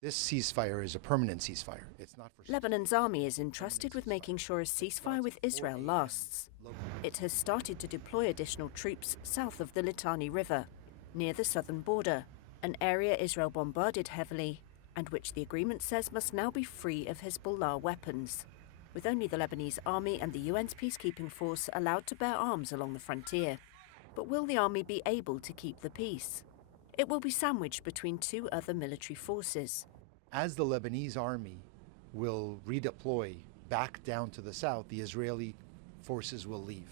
This ceasefire is a permanent ceasefire. It's not for... Lebanon's army is entrusted with making sure a ceasefire with Israel lasts. It has started to deploy additional troops south of the Litani River, near the southern border, an area Israel bombarded heavily and which the agreement says must now be free of Hezbollah weapons, with only the Lebanese army and the UN's peacekeeping force allowed to bear arms along the frontier. But will the army be able to keep the peace? It will be sandwiched between two other military forces. As the Lebanese army will redeploy back down to the south, the Israeli forces will leave.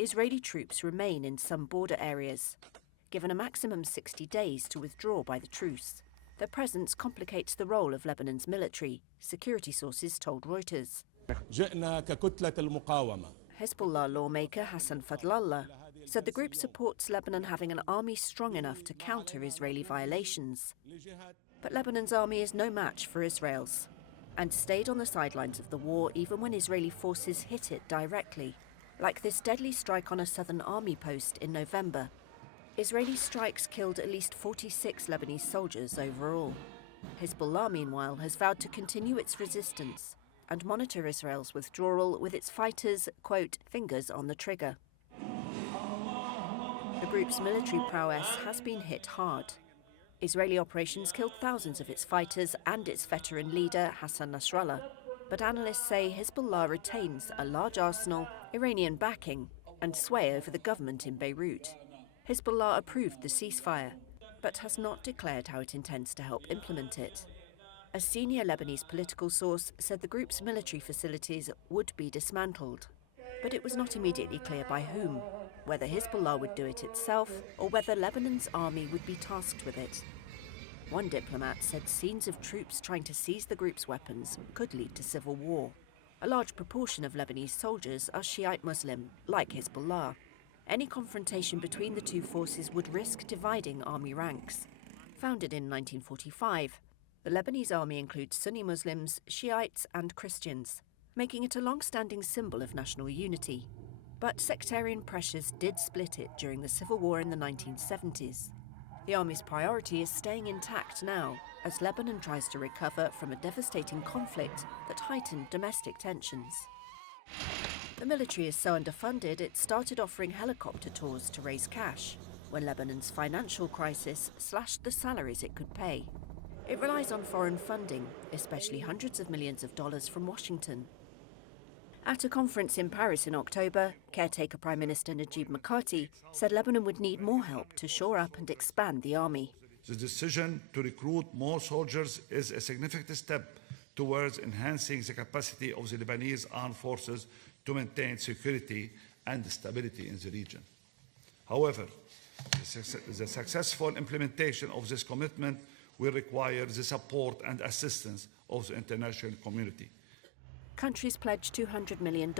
Israeli troops remain in some border areas, given a maximum 60 days to withdraw by the truce. Their presence complicates the role of Lebanon's military, security sources told Reuters. Hezbollah lawmaker Hassan Fadlallah said the group supports Lebanon having an army strong enough to counter Israeli violations. But Lebanon's army is no match for Israel's, and stayed on the sidelines of the war even when Israeli forces hit it directly, like this deadly strike on a southern army post in November. Israeli strikes killed at least 46 Lebanese soldiers overall. Hezbollah, meanwhile, has vowed to continue its resistance and monitor Israel's withdrawal with its fighters, quote, fingers on the trigger. The group's military prowess has been hit hard. Israeli operations killed thousands of its fighters and its veteran leader, Hassan Nasrallah. But analysts say Hezbollah retains a large arsenal, Iranian backing, and sway over the government in Beirut. Hezbollah approved the ceasefire, but has not declared how it intends to help implement it. A senior Lebanese political source said the group's military facilities would be dismantled, but it was not immediately clear by whom, whether Hezbollah would do it itself or whether Lebanon's army would be tasked with it. One diplomat said scenes of troops trying to seize the group's weapons could lead to civil war. A large proportion of Lebanese soldiers are Shiite Muslim, like Hezbollah. Any confrontation between the two forces would risk dividing army ranks. Founded in 1945, the Lebanese army includes Sunni Muslims, Shiites and Christians, making it a long-standing symbol of national unity. But sectarian pressures did split it during the civil war in the 1970s. The army's priority is staying intact now, as Lebanon tries to recover from a devastating conflict that heightened domestic tensions. The military is so underfunded it started offering helicopter tours to raise cash when Lebanon's financial crisis slashed the salaries it could pay. It relies on foreign funding, especially hundreds of millions of dollars from Washington. At a conference in Paris in October, caretaker Prime Minister Najib Mikati said Lebanon would need more help to shore up and expand the army. The decision to recruit more soldiers is a significant step towards enhancing the capacity of the Lebanese armed forces to maintain security and stability in the region. However, the successful implementation of this commitment will require the support and assistance of the international community. Countries pledged $200 million,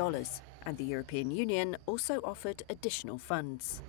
and the European Union also offered additional funds.